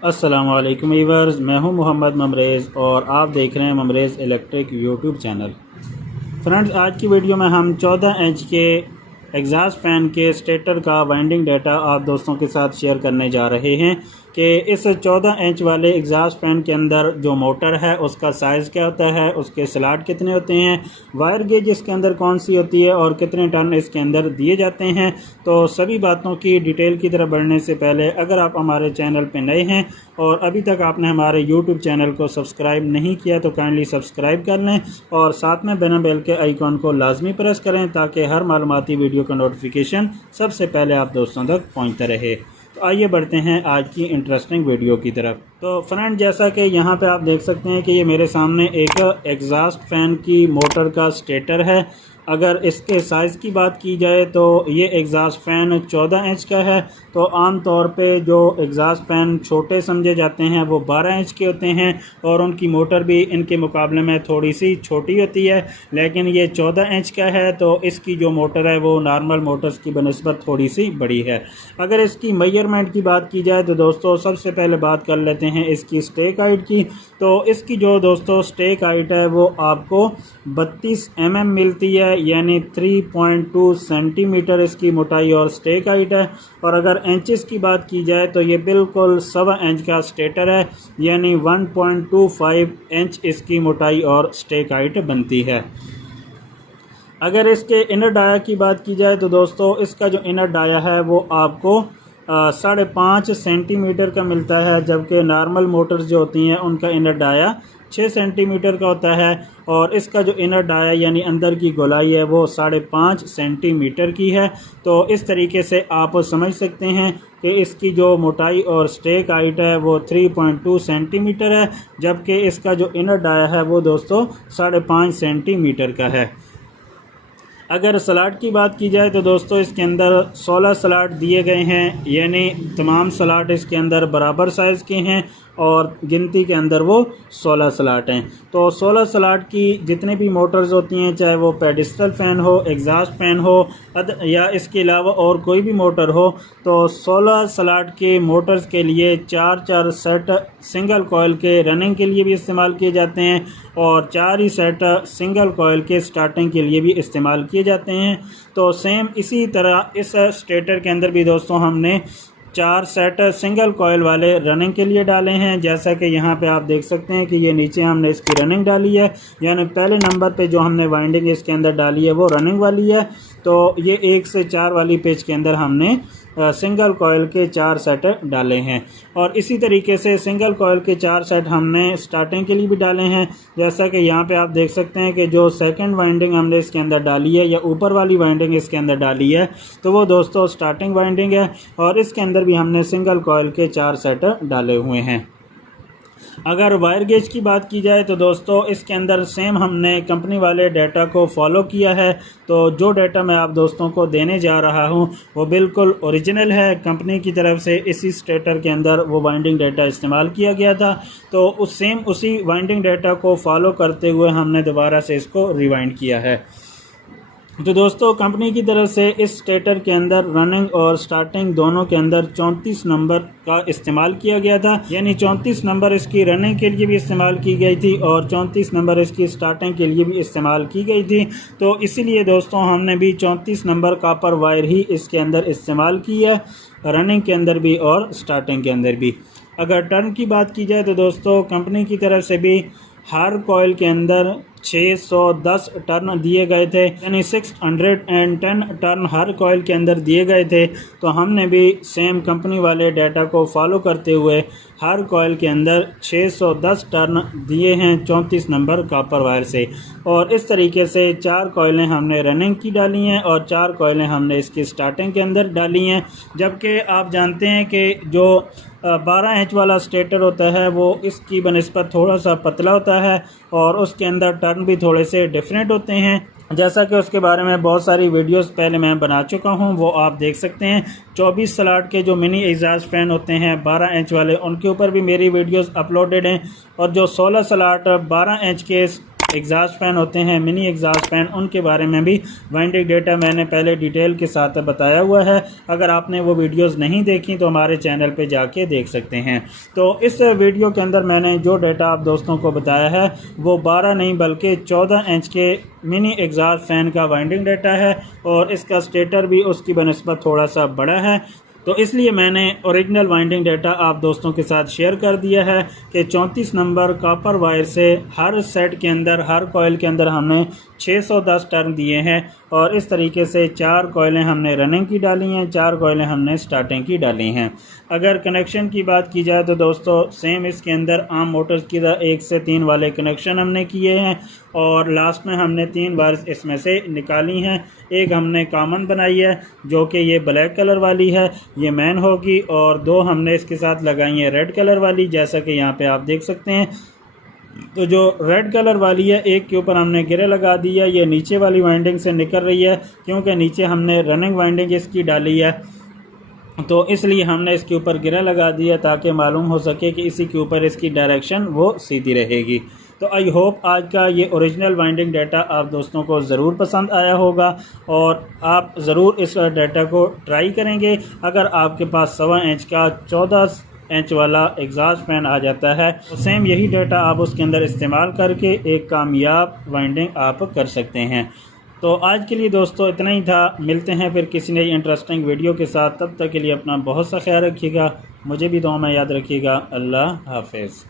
अस्सलामु अलैकुम वीवर्स, मैं हूं मोहम्मद ममरेज़ और आप देख रहे हैं ममरेज़ इलेक्ट्रिक यूट्यूब चैनल। फ्रेंड्स, आज की वीडियो में हम 14 इंच के एग्जॉस्ट फैन के स्टेटर का वाइंडिंग डाटा आप दोस्तों के साथ शेयर करने जा रहे हैं कि इस 14 इंच वाले एग्जॉस्ट फैन के अंदर जो मोटर है उसका साइज़ क्या होता है, उसके स्लॉट कितने होते हैं, वायर गेज इसके अंदर कौन सी होती है और कितने टर्न इसके अंदर दिए जाते हैं। तो सभी बातों की डिटेल की तरफ बढ़ने से पहले अगर आप हमारे चैनल पर नए हैं और अभी तक आपने हमारे यूट्यूब चैनल को सब्सक्राइब नहीं किया तो काइंडली सब्सक्राइब कर लें और साथ में बिना बेल के आइकॉन को लाजमी प्रेस करें ताकि हर मालूमाती वीडियो का नोटिफिकेशन सबसे पहले आप दोस्तों तक पहुंचता रहे। तो आइए बढ़ते हैं आज की इंटरेस्टिंग वीडियो की तरफ। तो फ्रेंड, जैसा कि यहाँ पे आप देख सकते हैं कि ये मेरे सामने एक एग्जॉस्ट फैन की मोटर का स्टेटर है। अगर इसके साइज़ की बात की जाए तो ये एग्जॉस्ट फ़ैन 14 इंच का है। तो आम तौर पे जो एग्जॉस्ट फ़ैन छोटे समझे जाते हैं वो 12 इंच के होते हैं और उनकी मोटर भी इनके मुकाबले में थोड़ी सी छोटी होती है, लेकिन ये 14 इंच का है तो इसकी जो मोटर है वो नॉर्मल मोटर्स की बनस्बत थोड़ी सी बड़ी है। अगर इसकी मेजरमेंट की बात की जाए तो दोस्तों सबसे पहले बात कर लेते हैं इसकी स्टेक हाइट की। तो इसकी जो दोस्तों स्टेक हाइट है वो आपको 32 mm मिलती है, यानी 3.2 सेंटीमीटर इसकी मोटाई और स्टेक हाइट है। और अगर इंचेस की बात की जाए तो ये बिल्कुल 1.25 इंच का स्टेटर है, यानी 1.25 इंच इसकी मोटाई और स्टेक हाइट बनती है। अगर इसके इनर डाया की बात की जाए तो दोस्तों इसका जो इनर डाया है वो आपको 5.5 सेंटीमीटर का मिलता है, जबकि नॉर्मल मोटर्स जो होती हैं उनका इनर डाया 6 सेंटीमीटर का होता है और इसका जो इनर डाया यानी अंदर की गोलाई है वो 5.5 सेंटीमीटर की है। तो इस तरीके से आप समझ सकते हैं कि इसकी जो मोटाई और स्टेक हाइट है वो 3.2 सेंटीमीटर है, जबकि इसका जो इनर डाया है वो दोस्तों 5.5 सेंटीमीटर का है। अगर स्लॉट की बात की जाए तो दोस्तों इसके अंदर 16 स्लॉट दिए गए हैं, यानी तमाम स्लॉट इसके अंदर बराबर साइज़ के हैं और गिनती के अंदर वो 16 स्लॉट हैं। तो 16 स्लॉट की जितनी भी मोटर्स होती हैं, चाहे वो पेडिस्टल फ़ैन हो, एग्जॉस्ट फ़ैन हो या इसके अलावा और कोई भी मोटर हो, तो 16 स्लॉट के मोटर्स के लिए 4 सेट सिंगल कॉयल के रनिंग के लिए भी इस्तेमाल किए जाते हैं और 4 ही सेट सिंगल कॉयल के स्टार्टिंग के लिए भी इस्तेमाल किए जाते हैं। तो सेम इसी तरह इस स्टेटर के अंदर भी दोस्तों हमने 4 सेट सिंगल कॉयल वाले रनिंग के लिए डाले हैं, जैसा कि यहाँ पे आप देख सकते हैं कि ये नीचे हमने इसकी रनिंग डाली है, यानी पहले नंबर पे जो हमने वाइंडिंग इसके अंदर डाली है वो रनिंग वाली है। तो ये 1 से 4 वाली पेज के अंदर हमने सिंगल कॉयल के 4 सेट डाले हैं और इसी तरीके से सिंगल कॉयल के 4 सेट हमने स्टार्टिंग के लिए भी डाले हैं। जैसा कि यहाँ पे आप देख सकते हैं कि जो सेकंड वाइंडिंग हमने इसके अंदर डाली है या ऊपर वाली वाइंडिंग इसके अंदर डाली है तो वो दोस्तों स्टार्टिंग वाइंडिंग है और इसके अंदर भी हमने सिंगल कॉयल के 4 सेट डाले हुए हैं। अगर वायर गेज की बात की जाए तो दोस्तों इसके अंदर सेम हमने कंपनी वाले डाटा को फॉलो किया है। तो जो डाटा मैं आप दोस्तों को देने जा रहा हूं वो बिल्कुल ओरिजिनल है। कंपनी की तरफ से इसी स्टेटर के अंदर वो वाइंडिंग डाटा इस्तेमाल किया गया था, तो उसी वाइंडिंग डाटा को फॉलो करते हुए हमने दोबारा से इसको रिवाइंड किया है। तो दोस्तों कंपनी की तरफ से इस स्टेटर के अंदर रनिंग और स्टार्टिंग दोनों के अंदर 34 नंबर का इस्तेमाल किया गया था, यानी 34 नंबर इसकी रनिंग के लिए भी इस्तेमाल की गई थी और 34 नंबर इसकी स्टार्टिंग के लिए भी इस्तेमाल की गई थी। तो इसीलिए दोस्तों हमने भी 34 नंबर कॉपर वायर ही इसके अंदर इस्तेमाल की है, रनिंग के अंदर भी और स्टार्टिंग के अंदर भी। अगर टर्न की बात की जाए तो दोस्तों कंपनी की तरफ से भी हर कॉइल के अंदर 610 टर्न दिए गए थे, यानी 610 टर्न हर कॉइल के अंदर दिए गए थे। तो हमने भी सेम कंपनी वाले डाटा को फॉलो करते हुए हर कॉइल के अंदर 610 टर्न दिए हैं 34 नंबर कॉपर वायर से। और इस तरीके से 4 कॉइलें हमने रनिंग की डाली हैं और 4 कॉइलें हमने इसकी स्टार्टिंग के अंदर डाली हैं। जबकि आप जानते हैं कि जो 12 इंच वाला स्टेटर होता है वो इसकी बनस्बत थोड़ा सा पतला होता है और उसके अंदर टर्न भी थोड़े से डिफरेंट होते हैं, जैसा कि उसके बारे में बहुत सारी वीडियोस पहले मैं बना चुका हूं, वो आप देख सकते हैं। 24 स्लॉट के जो मिनी एग्जॉस्ट फैन होते हैं 12 इंच वाले, उनके ऊपर भी मेरी वीडियोस अपलोडेड हैं और जो 16 स्लॉट 12 इंच के एग्जॉस्ट फ़ैन होते हैं, मिनी एग्जॉस्ट फ़ैन, उनके बारे में भी वाइंडिंग डेटा मैंने पहले डिटेल के साथ बताया हुआ है। अगर आपने वो वीडियोस नहीं देखी तो हमारे चैनल पे जाके देख सकते हैं। तो इस वीडियो के अंदर मैंने जो डेटा आप दोस्तों को बताया है वो 12 नहीं बल्कि 14 इंच के मिनी एग्जॉस्ट फ़ैन का वाइंडिंग डेटा है और इसका स्टेटर भी उसकी बनिस्बत थोड़ा सा बड़ा है। तो इसलिए मैंने ओरिजिनल वाइंडिंग डेटा आप दोस्तों के साथ शेयर कर दिया है कि 34 नंबर कॉपर वायर से हर सेट के अंदर, हर कॉइल के अंदर हमने 610 टर्न दिए हैं और इस तरीके से 4 कॉइलें हमने रनिंग की डाली हैं, 4 कॉइलें हमने स्टार्टिंग की डाली हैं। अगर कनेक्शन की बात की जाए तो दोस्तों सेम इसके अंदर आम मोटर्स की तरह 1 से 3 वाले कनेक्शन हमने किए हैं और लास्ट में हमने 3 वायर्स इसमें से निकाली हैं। एक हमने कॉमन बनाई है जो कि ये ब्लैक कलर वाली है, ये मैन होगी, और 2 हमने इसके साथ लगाई है रेड कलर वाली, जैसा कि यहाँ पे आप देख सकते हैं। तो जो रेड कलर वाली है एक के ऊपर हमने गिरे लगा दी है, ये नीचे वाली वाइंडिंग से निकल रही है क्योंकि नीचे हमने रनिंग वाइंडिंग इसकी डाली है, तो इसलिए हमने इसके ऊपर गिरा लगा दिया ताकि मालूम हो सके कि इसी के ऊपर इसकी डायरेक्शन वो सीधी रहेगी। तो आई होप आज का ये ओरिजिनल वाइंडिंग डाटा आप दोस्तों को ज़रूर पसंद आया होगा और आप ज़रूर इस डाटा को ट्राई करेंगे। अगर आपके पास 1.25 इंच का 14 इंच वाला एग्जॉस्ट फैन आ जाता है तो सेम यही डाटा आप उसके अंदर इस्तेमाल करके एक कामयाब वाइंडिंग आप कर सकते हैं। तो आज के लिए दोस्तों इतना ही था। मिलते हैं फिर किसी नई इंटरेस्टिंग वीडियो के साथ। तब तक के लिए अपना बहुत सा ख्याल रखिएगा, मुझे भी दुआ में याद रखिएगा। अल्लाह हाफिज़।